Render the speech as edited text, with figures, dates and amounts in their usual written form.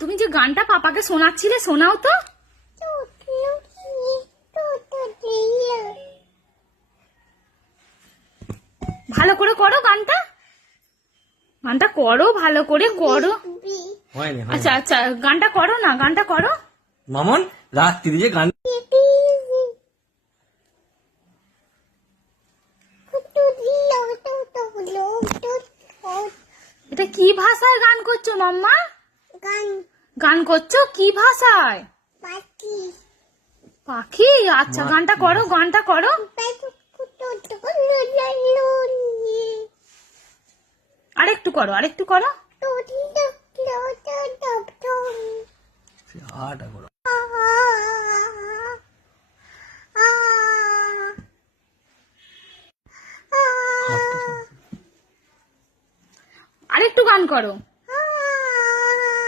তুমি যে গানটা পাপাকে শোনাচ্ছিলে শোনাও তো। ভালো করে করো গানটা, গানটা করো, ভালো করে করো। আচ্ছা আচ্ছা, গানটা করো না, গানটা করো। মামন রাত্রি যে গান এটা কি ভাষায় গান করছো মাম্মা? গান করছো কি ভাষায়? পাখি। আচ্ছা গানটা করো, গানটা করো। আরেকটু করো, আরেকটু করো। আটা করো। আরেকটু গান করো।